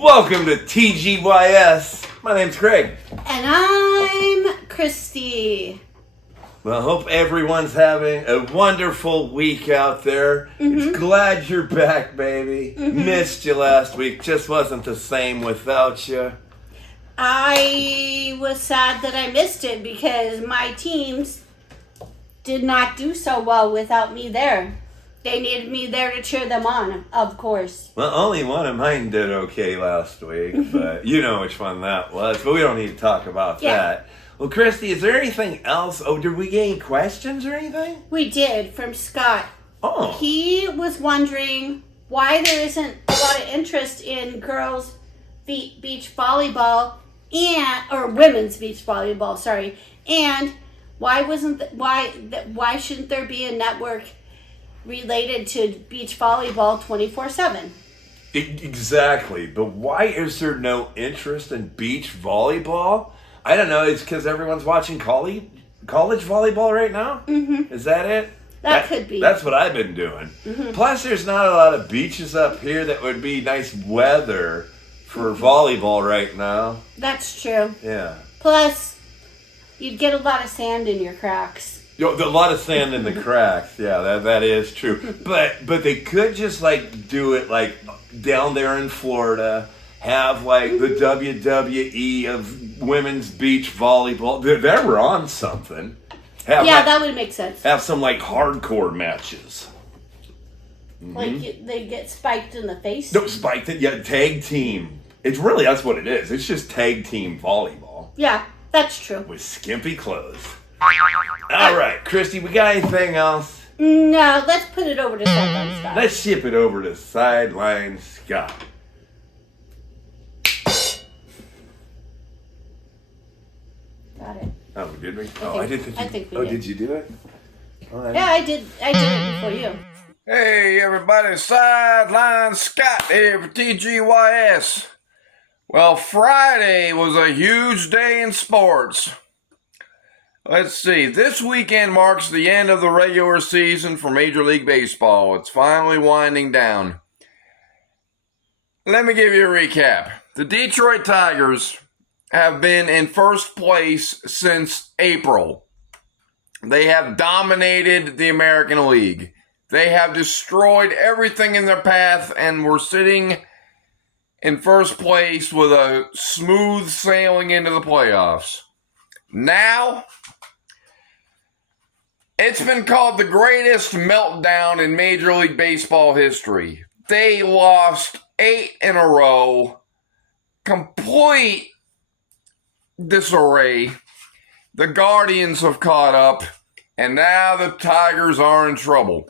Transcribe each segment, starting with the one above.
Welcome to TGYS. My name's Craig. And I'm Christy. Well, I hope everyone's having a wonderful week out there. It's glad you're back, baby. Missed you last week. Just wasn't the same without you. I was sad that I missed it because my teams did not do so well without me there. They needed me there to cheer them on, of course. Well, only one of mine did okay last week, but you know which one that was. But we don't need to talk about that. Well, Christy, is there anything else? Oh, did we get any questions or anything? We did, from Scott. Oh. He was wondering why there isn't a lot of interest in girls' beach volleyball or women's beach volleyball, sorry. And why shouldn't there be a network related to beach volleyball 24/7? Exactly. But why is there no interest in beach volleyball? I don't know. It's because everyone's watching college volleyball right now? Mm-hmm. Is that it? That could be. That's what I've been doing. Mm-hmm. Plus, there's not a lot of beaches up here that would be nice weather for volleyball right now. That's true. Yeah. Plus, you'd get a lot of sand in your cracks. A lot of sand in the cracks. Yeah, that is true. But they could just do it down there in Florida. Have the WWE of women's beach volleyball. They were on something. That would make sense. Have some hardcore matches. Mm-hmm. They get spiked in the face. No, spiked it. Yeah, tag team. That's what it is. It's just tag team volleyball. Yeah, that's true. With skimpy clothes. All right, Christy, we got anything else? No, let's put it over to Sideline Scott. Let's ship it over to Sideline Scott. Got it. Oh, did we? I think we did. Did you do it? Yeah, I did it before you. Hey everybody, Sideline Scott here for TGYS. Well, Friday was a huge day in sports. Let's see, this weekend marks the end of the regular season for Major League Baseball. It's finally winding down. Let me give you a recap. The Detroit Tigers have been in first place since April. They have dominated the American League. They have destroyed everything in their path and were sitting in first place with a smooth sailing into the playoffs. Now, it's been called the greatest meltdown in Major League Baseball history. They lost 8 in a row. Complete disarray. The Guardians have caught up, and now the Tigers are in trouble.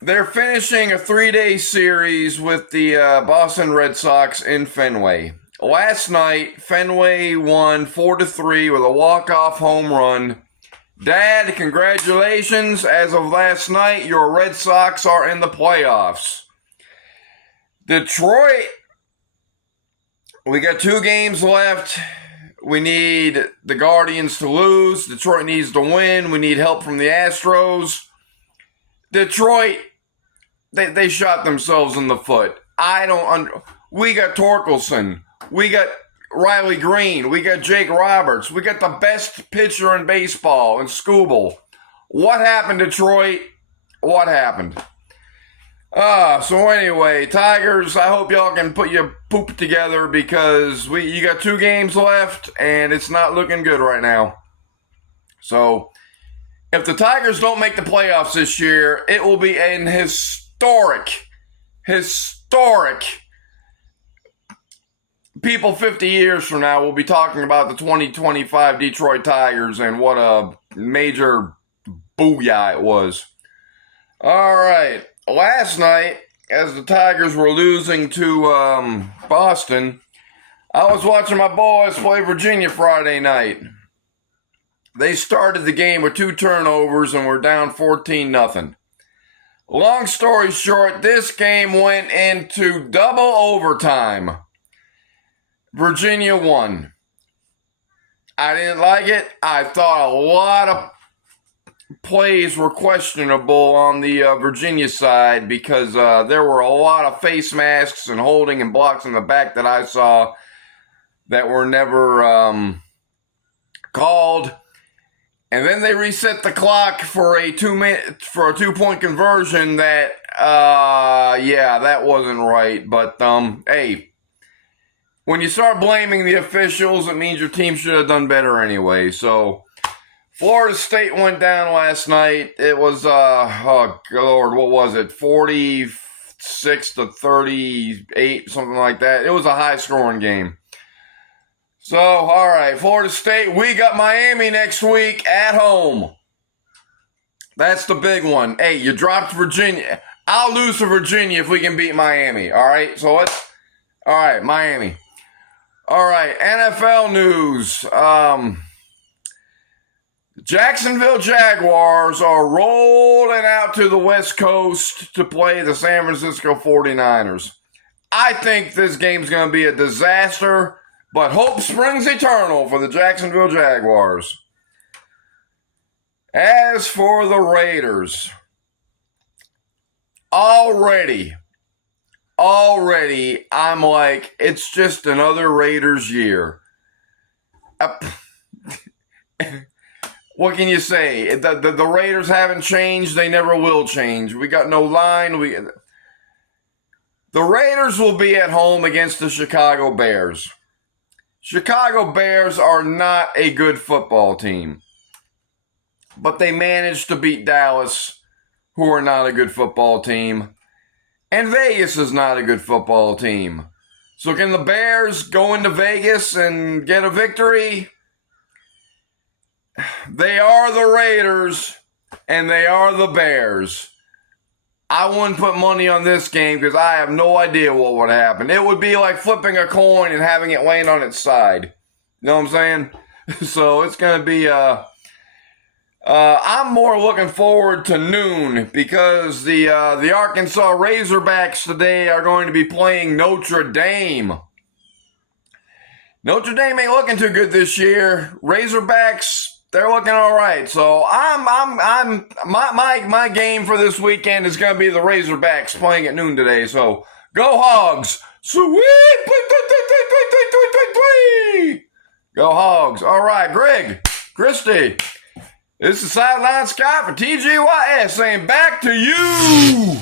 They're finishing a 3-day series with the Boston Red Sox in Fenway. Last night, Fenway won 4-3 with a walk-off home run. Dad, congratulations. As of last night, your Red Sox are in the playoffs. Detroit, we got 2 games left. We need the Guardians to lose. Detroit needs to win. We need help from the Astros. Detroit, they shot themselves in the foot. We got Torkelson. We got Riley Green. We got Jake Roberts. We got the best pitcher in baseball in Skubal. What happened, Detroit? What happened? So anyway, Tigers, I hope y'all can put your poop together because you got 2 games left and it's not looking good right now. So, if the Tigers don't make the playoffs this year, it will be an historic, people 50 years from now will be talking about the 2025 Detroit Tigers and what a major booyah it was. All right. Last night, as the Tigers were losing to Boston, I was watching my boys play Virginia Friday night. They started the game with 2 turnovers and were down 14-0. Long story short, this game went into double overtime. Virginia won. I didn't like it. I thought a lot of plays were questionable on the Virginia side because there were a lot of face masks and holding and blocks in the back that I saw that were never called. And then they reset the clock for a 2-point conversion that, that wasn't right. But, hey, when you start blaming the officials, it means your team should have done better anyway. So, Florida State went down last night. It was, oh, Lord, what was it? 46-38, something like that. It was a high-scoring game. So, all right, Florida State, we got Miami next week at home. That's the big one. Hey, you dropped Virginia. I'll lose to Virginia if we can beat Miami, all right? So, all right, Miami. All right, NFL news. Jacksonville Jaguars are rolling out to the West Coast to play the San Francisco 49ers. I think this game's going to be a disaster, but hope springs eternal for the Jacksonville Jaguars. As for the Raiders, already, I'm like, it's just another Raiders year. What can you say? The Raiders haven't changed. They never will change. We got no line. The Raiders will be at home against the Chicago Bears. Chicago Bears are not a good football team. But they managed to beat Dallas, who are not a good football team. And Vegas is not a good football team. So can the Bears go into Vegas and get a victory? They are the Raiders, and they are the Bears. I wouldn't put money on this game because I have no idea what would happen. It would be like flipping a coin and having it land on its side. You know what I'm saying? So it's going to be... I'm more looking forward to noon because the Arkansas Razorbacks today are going to be playing Notre Dame. Notre Dame ain't looking too good this year. Razorbacks, they're looking all right. So my game for this weekend is going to be the Razorbacks playing at noon today. So go Hogs! Sweet! Go Hogs! All right, Greg, Christy. This is Sideline Scott for TGYS saying back to you.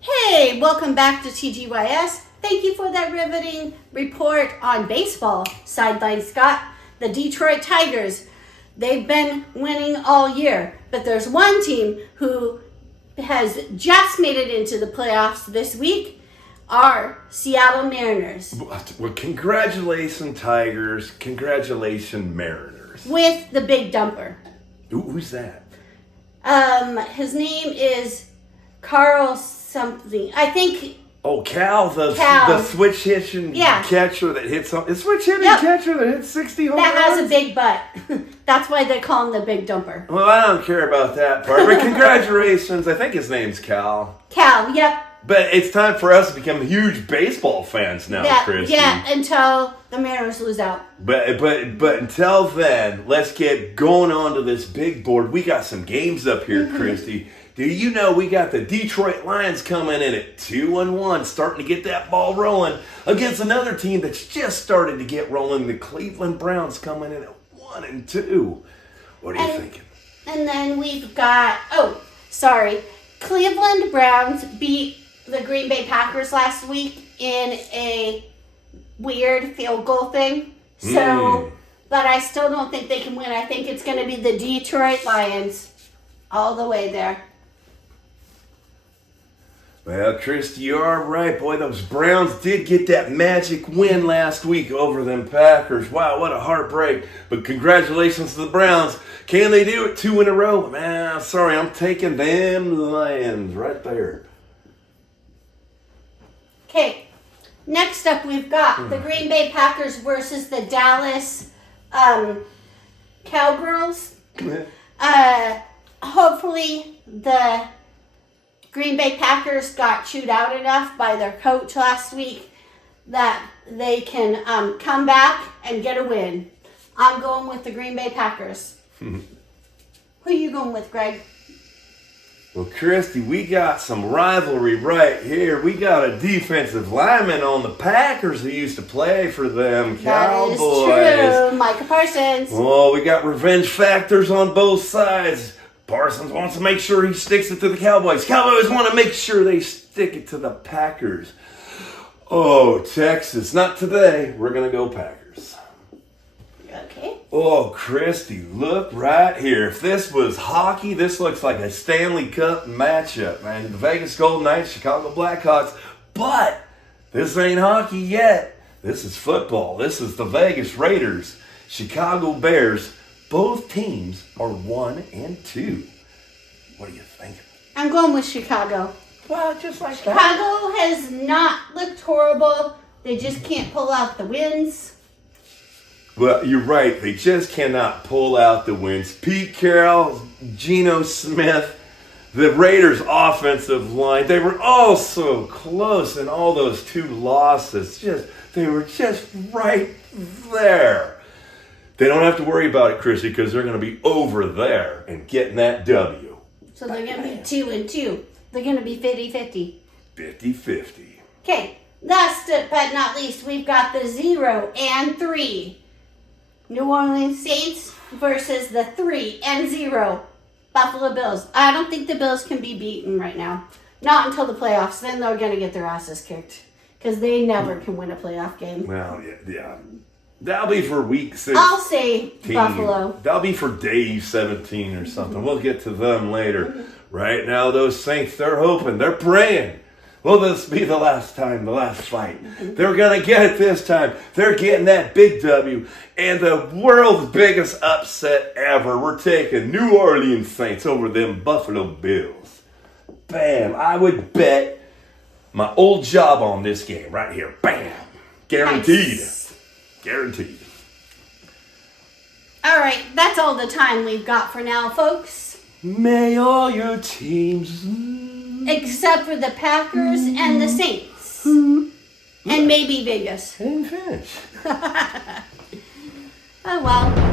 Hey, welcome back to TGYS. Thank you for that riveting report on baseball. Sideline Scott, the Detroit Tigers. They've been winning all year, but there's one team who has just made it into the playoffs this week, our Seattle Mariners. Well, congratulations, Tigers. Congratulations, Mariners. With the big dumper. Who's that? His name is Carl something. I think. Oh, Cal, the switch hitting catcher that hits something. The switch hitting catcher that hits 60 home runs. That has a big butt. That's why they call him the big dumper. Well, I don't care about that part, but congratulations. I think his name's Cal. Cal, yep. But it's time for us to become huge baseball fans now, Christy. Yeah, until the Mariners lose out. But until then, let's get going on to this big board. We got some games up here, Christy. Do you know we got the Detroit Lions coming in at 2-1, starting to get that ball rolling against another team that's just started to get rolling. The Cleveland Browns coming in at 1-2. What are you thinking? And then we've got Cleveland Browns beat the Green Bay Packers last week in a weird field goal thing. So, but I still don't think they can win. I think it's going to be the Detroit Lions all the way there. Well, Christy, you are right. Boy, those Browns did get that magic win last week over them Packers. Wow, what a heartbreak. But congratulations to the Browns. Can they do it 2 in a row? Man, sorry, I'm taking them Lions right there. Okay, next up we've got the Green Bay Packers versus the Dallas Cowgirls. Hopefully the Green Bay Packers got chewed out enough by their coach last week that they can come back and get a win. I'm going with the Green Bay Packers. Who are you going with, Greg? Well, Christy, we got some rivalry right here. We got a defensive lineman on the Packers who used to play for them Cowboys. That is true. Micah Parsons. Oh, we got revenge factors on both sides. Parsons wants to make sure he sticks it to the Cowboys. Cowboys want to make sure they stick it to the Packers. Oh, Texas, not today. We're going to go Packers. Okay. Oh, Christy, look right here. If this was hockey, this looks like a Stanley Cup matchup, man. The Vegas Golden Knights, Chicago Blackhawks. But this ain't hockey yet. This is football. This is the Vegas Raiders, Chicago Bears. Both teams are 1-2. What do you think? I'm going with Chicago. Well, just like that. Chicago has not looked horrible. They just can't pull out the wins. Well, you're right. They just cannot pull out the wins. Pete Carroll, Geno Smith, the Raiders' offensive line, they were all so close in all those 2 losses. They were just right there. They don't have to worry about it, Chrissy, because they're going to be over there and getting that W. So they're going to be 2-2. They're going to be 50-50. 50-50. Okay, last but not least, we've got the 0-3 New Orleans Saints versus the 3-0 Buffalo Bills. I don't think the Bills can be beaten right now. Not until the playoffs. Then they're going to get their asses kicked because they never can win a playoff game. Well, yeah. That'll be for week 6. I'll say Buffalo. That'll be for day 17 or something. We'll get to them later. Right now, those Saints, they're hoping, they're praying. Will this be the last time, the last fight? They're going to get it this time. They're getting that big W. And the world's biggest upset ever. We're taking New Orleans Saints over them Buffalo Bills. Bam. I would bet my old job on this game right here. Bam. Guaranteed. Nice. Guaranteed. All right, that's all the time we've got for now, folks. May all your teams... Except for the Packers and the Saints. And maybe Vegas. And finish. Oh, well.